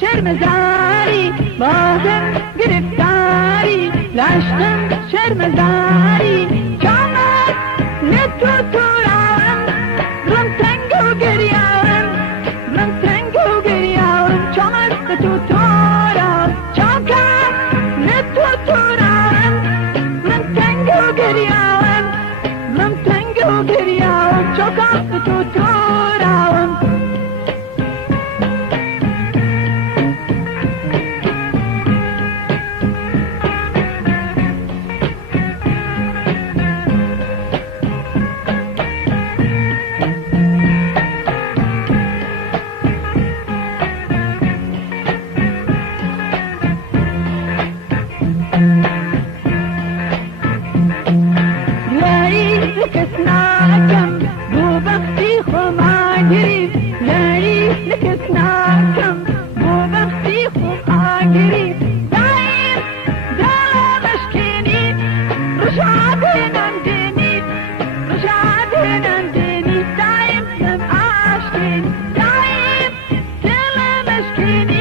شرمزاری بادم گرفتاری لشتم شرمزاری جامت نتو تورم رم تنگو گریارم رم تنگو گریارم جامت نتو تورم جامت نتو تورم رم تنگو گریارم رم تنگو گریارم جامت نتو تورم لكسناكم بو بختي خماجري لاري لكسناكم بو بختي خماجري دايم دايم اشكيني رجعتين عندني رجعتين عندني دايم لم اشكيني دايم دايم اشكيني